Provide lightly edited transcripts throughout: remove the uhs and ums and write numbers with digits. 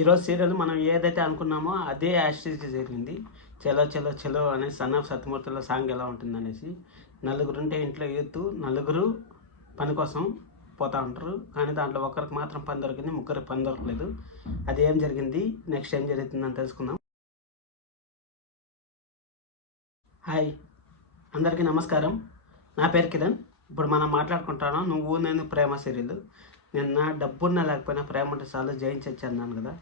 ఈరోజు సీరియల్ మనం ఏదైతే అనుకున్నామో అదే యాస్టిస్ జరిగింది. చలో చలో చలో అనే సన్ ఆఫ్ సత్యమూర్తిలో సాంగ్ ఎలా ఉంటుందనేసి, నలుగురుంటే ఇంట్లో యూత్ నలుగురు పని కోసం పోతూ ఉంటారు. కానీ దాంట్లో ఒకరికి మాత్రం పని దొరికింది, ముగ్గురికి పని దొరకలేదు. అది ఏం జరిగింది, నెక్స్ట్ ఏం జరుగుతుందని తెలుసుకుందాం. హాయ్, అందరికీ నమస్కారం. నా పేరు కిరణ్. ఇప్పుడు మనం మాట్లాడుకుంటాను నువ్వు నేను ప్రేమ సీరియల్. నిన్న డబ్బున్నా లేకపోయినా ప్రేమ ఉంటే చాలు జయించచ్చు అన్నాను కదా.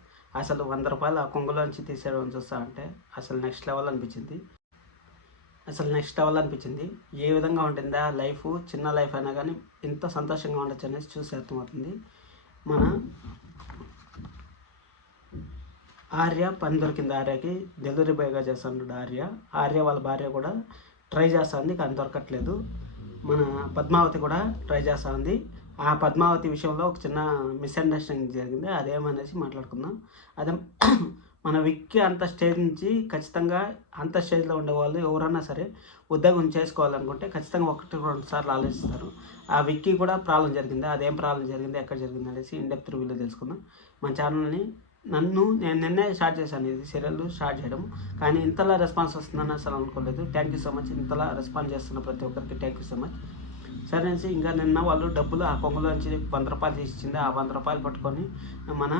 అసలు 100 రూపాయలు ఆ కొంగులోంచి తీసేయడం చూస్తా అంటే అసలు నెక్స్ట్ లెవెల్ అనిపించింది. ఏ విధంగా ఉంటుందా లైఫ్, చిన్న లైఫ్ అయినా కానీ ఇంత సంతోషంగా ఉండొచ్చు అనేసి చూసి అర్థమవుతుంది. మన ఆర్య పని దొరికింది. ఆర్యకి డెలివరీ బాయ్గా చేస్తున్నాడు. ఆర్య వాళ్ళ భార్య కూడా ట్రై చేస్తుంది కానీ దొరకట్లేదు. మన పద్మావతి కూడా ట్రై చేస్తూ ఉంది. ఆ పద్మావతి విషయంలో ఒక చిన్న మిస్అండర్స్టాండింగ్ జరిగింది. అదేమనేసి మాట్లాడుకుందాం. అదే మన విక్కీ అంత స్టేజ్ నుంచి ఖచ్చితంగా అంత స్టేజ్లో ఉండేవాళ్ళు ఎవరన్నా సరే ఉద్యోగం చేసుకోవాలనుకుంటే ఖచ్చితంగా 1-2 సార్లు ఆలోచిస్తారు. ఆ విక్కీ కూడా ప్రాబ్లం జరిగింది. అదేం ప్రాబ్లం జరిగింది, ఎక్కడ జరిగింది అనేసి ఇన్డెప్త్ రివ్యూలో తెలుసుకుందాం. మన ఛానల్ని నేను నిన్నే స్టార్ట్ చేశాను ఇది సీరియల్ స్టార్ట్ చేయడం, కానీ ఇంతలా రెస్పాన్స్ వస్తుందని అసలు అనుకోలేదు. Thank you so much. ఇంతలా రెస్పాన్స్ చేస్తున్న ప్రతి ఒక్కరికి థ్యాంక్ యూ సో మచ్. సరే అనేసి ఇంకా నిన్న వాళ్ళు డబ్బులు ఆ కొంగులోంచి 100 రూపాయలు తీసిచ్చింది. ఆ 100 రూపాయలు పట్టుకొని మన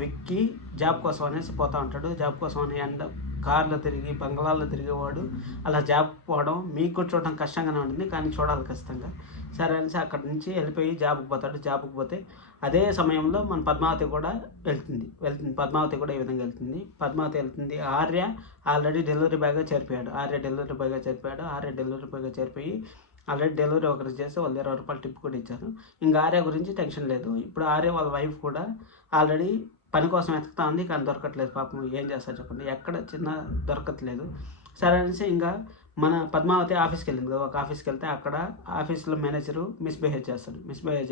విక్కీ జాబ్ కోసం అనేసి పోతూ ఉంటాడు. జాబ్ కోసం అని కార్లో తిరిగి బంగ్లాల్లో తిరిగేవాడు అలా జాబ్ పోవడం మీకు కూడా చూడడం కష్టంగానే ఉంటుంది, కానీ చూడాలి ఖచ్చితంగా. సరే అనేసి అక్కడి నుంచి వెళ్ళిపోయి జాబ్కి పోతాడు. జాబ్కి పోతే అదే సమయంలో మన పద్మావతి కూడా వెళ్తుంది. పద్మావతి కూడా ఈ విధంగా వెళ్తుంది. ఆర్య ఆల్రెడీ డెలివరీ బాయ్గా చేరిపోయాడు. ఆర్య డెలివరీ బాయ్గా చేరిపోయి ఆల్రెడీ డెలివరీ ఒకరికి చేస్తే వాళ్ళు 20 రూపాయలు టిప్ కూడా ఇచ్చారు. ఇంకా ఆర్య గురించి టెన్షన్ లేదు. ఇప్పుడు ఆర్య వాళ్ళ వైఫ్ కూడా ఆల్రెడీ పని కోసం వెతుకుతా ఉంది, కానీ దొరకట్లేదు. పాపం ఏం చేస్తారు చెప్పండి, ఎక్కడ చిన్న దొరకట్లేదు. సరే అనేసి ఇంకా మన పద్మావతి ఆఫీస్కి వెళ్ళింది కదా. ఒక ఆఫీస్కి వెళ్తే అక్కడ ఆఫీస్లో మేనేజరు మిస్బిహేవ్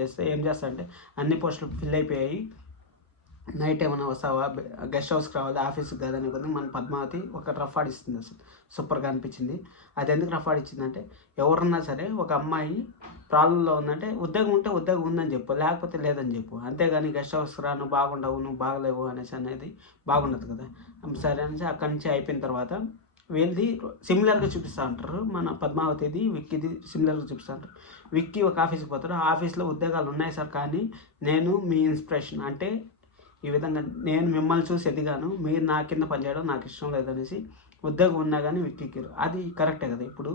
చేస్తే ఏం చేస్తారంటే అన్ని పోస్టులు ఫిల్ అయిపోయాయి, నైట్ ఏమైనా వస్తావా, గెస్ట్ హౌస్కి రావాలి, ఆఫీస్కి కాదని కొద్ది మన పద్మావతి ఒక రఫ్ ఆడిస్తుంది. అసలు సూపర్గా అనిపించింది. అది ఎందుకు రఫ్ ఆడిచ్చిందంటే, ఎవరన్నా సరే ఒక అమ్మాయి ప్రాబ్లంలో ఉందంటే ఉద్యోగం ఉంటే ఉద్యోగం ఉందని చెప్పు, లేకపోతే లేదని చెప్పు. అంతేగాని గెస్ట్ హౌస్కి రా, నువ్వు బాగుండవు, నువ్వు బాగలేవు అనేది బాగుండదు కదా. సరే అనేసి అక్కడి నుంచి అయిపోయిన తర్వాత వీళ్ళది సిమిలర్గా చూపిస్తూ ఉంటారు. మన పద్మావతిది విక్కీది సిమిలర్గా చూపిస్తూ ఉంటారు. విక్కీ ఒక ఆఫీస్కి పోతారు. ఆ ఆఫీస్లో ఉద్యోగాలు ఉన్నాయి సార్, కానీ నేను మీ ఇన్స్పిరేషన్ అంటే ఈ విధంగా నేను మిమ్మల్ని చూసి ఎదిగాను, మీరు నా కింద పనిచేయడం నాకు ఇష్టం లేదనేసి ఉద్యోగం ఉన్నా కానీ విక్కీకి అది కరెక్టే కదా. ఇప్పుడు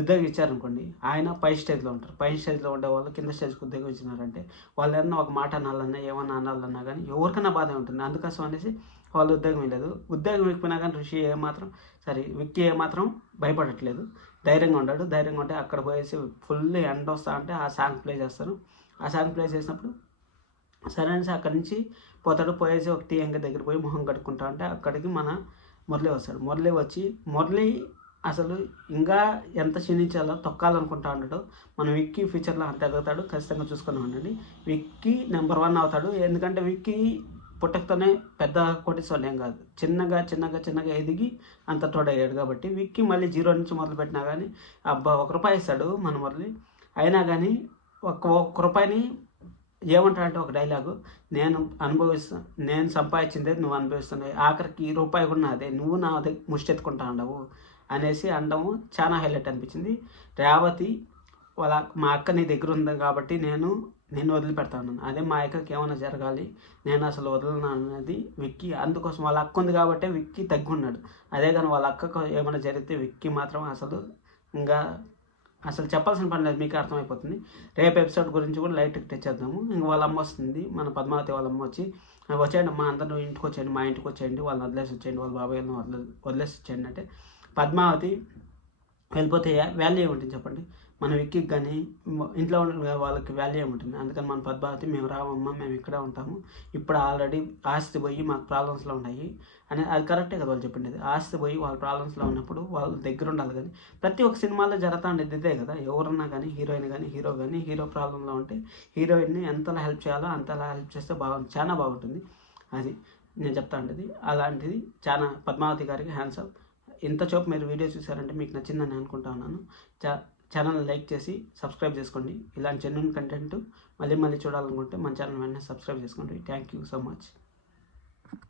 ఉద్యోగం ఇచ్చారనుకోండి, ఆయన పై స్టేజ్లో ఉంటారు. పై స్టేజ్లో ఉండే వాళ్ళు కింద స్టేజ్కి ఉద్యోగం ఇచ్చినారంటే వాళ్ళు ఏమన్నా ఒక మాట అనాలన్నా ఏమన్నా అనాలన్నా కానీ ఎవరికైనా బాధ ఉంటుంది. అందుకోసం అనేసి వాళ్ళు ఉద్యోగం ఇవ్వలేదు. ఉద్యోగం ఇచ్చిపోయినా కానీ విక్కీ ఏమాత్రం భయపడట్లేదు, ధైర్యంగా ఉంటాడు. ధైర్యంగా ఉంటే అక్కడ పోయేసి ఫుల్ ఎండ వస్తా అంటే ఆ సాంగ్ ప్లే చేస్తారు. ఆ సాంగ్ ప్లే చేసినప్పుడు సరే అనేసి అక్కడి నుంచి పోతాడు. పోయేసి ఒక టీ అంగడి దగ్గర పోయి మొహం కట్టుకుంటా అంటే అక్కడికి మన మురళి వస్తాడు. మురళి అసలు ఇంకా ఎంత క్షీణించాలో తొక్కాలనుకుంటా ఉంటాడు. మన విక్కీ ఫ్యూచర్లో అంత ఎదుగుతాడు, ఖచ్చితంగా చూసుకుని ఉండండి. విక్కీ నెంబర్ 1 అవుతాడు. ఎందుకంటే విక్కీ పుట్టకతోనే పెద్ద కోటీశ్వరుడు ఏం కాదు, చిన్నగా ఎదిగి అంత తోడయ్యాడు. కాబట్టి విక్కీ మళ్ళీ 0 నుంచి మొదలు పెట్టినా కానీ అబ్బా 1 రూపాయి ఇస్తాడు మన మురళి. అయినా కానీ ఒక్క రూపాయిని ఏమంటాడంటే ఒక డైలాగు, నేను సంపాదించిందే నువ్వు అనుభవిస్తున్నావు, ఆఖరికి ఈ రూపాయి కూడా నాదే, నువ్వు నా ముష్టెత్తుకుంటా ఉండవు అనేసి అనడము చాలా హైలైట్ అనిపించింది. రేవతి మా అక్క నీ దగ్గర ఉంది కాబట్టి నేను వదిలిపెడతా ఉన్నాను, అదే మా అక్కకి ఏమైనా జరగాలి నేను అసలు వదలను అనేది విక్కీ. అందుకోసం వాళ్ళ అక్క ఉంది కాబట్టి విక్కీ తగ్గున్నాడు. అదే కానీ వాళ్ళ అక్కకు ఏమైనా జరిగితే విక్కీ మాత్రం అసలు చెప్పాల్సిన పని లేదు, మీకు అర్థమైపోతుంది. రేపు ఎపిసోడ్ గురించి కూడా లైట్ తెచ్చేద్దాము. ఇంక వాళ్ళ అమ్మ వస్తుంది, మన పద్మావతి వాళ్ళ అమ్మ వచ్చేయండి అమ్మ, అందరూ ఇంటికి వచ్చేయండి, మా ఇంటికి వచ్చేయండి, వాళ్ళని వదిలేసి వచ్చేయండి, వాళ్ళ బాబాయ్ని వదిలేసి వచ్చేయండి అంటే పద్మావతి వెళ్ళిపోతే వాల్యూ ఏముంటుంది చెప్పండి. మన విక్కీకి కానీ ఇంట్లో ఉండే వాళ్ళకి వాల్యూ ఏముంటుంది. అందుకని మన పద్మావతి మేము రామమ్మ, మేము ఇక్కడే ఉంటాము, ఇప్పుడు ఆల్రెడీ ఆస్తి పోయి మాకు ప్రాబ్లమ్స్లో ఉన్నాయి అని అది కరెక్టే కదా వాళ్ళు చెప్పిండేది. ఆస్తి పోయి వాళ్ళ ప్రాబ్లమ్స్లో ఉన్నప్పుడు వాళ్ళు దగ్గర ఉండాలి. కానీ ప్రతి ఒక్క సినిమాలో జరుగుతూ ఉండేది ఇదే కదా. ఎవరన్నా కానీ హీరోయిన్ కానీ హీరో ప్రాబ్లంలో ఉంటే హీరోయిన్ని ఎంతలా హెల్ప్ చేయాలో అంతలా హెల్ప్ చేస్తే చాలా బాగుంటుంది. అది నేను చెప్తా ఉండేది. అలాంటిది చాలా పద్మావతి గారికి హ్యాండ్స్ అప్. ఇంతసేపు మీరు వీడియో చూసారంటే మీకు నచ్చిందని అనుకుంటా ఉన్నాను. ఛానల్ లైక్ చేసి సబ్స్క్రైబ్ చేసుకోండి. ఇలాంటి జెన్యూన్ కంటెంట్ మళ్ళీ చూడాలనుకుంటే మన ఛానల్ వెంటనే సబ్స్క్రైబ్ చేసుకోండి. Thank you so much.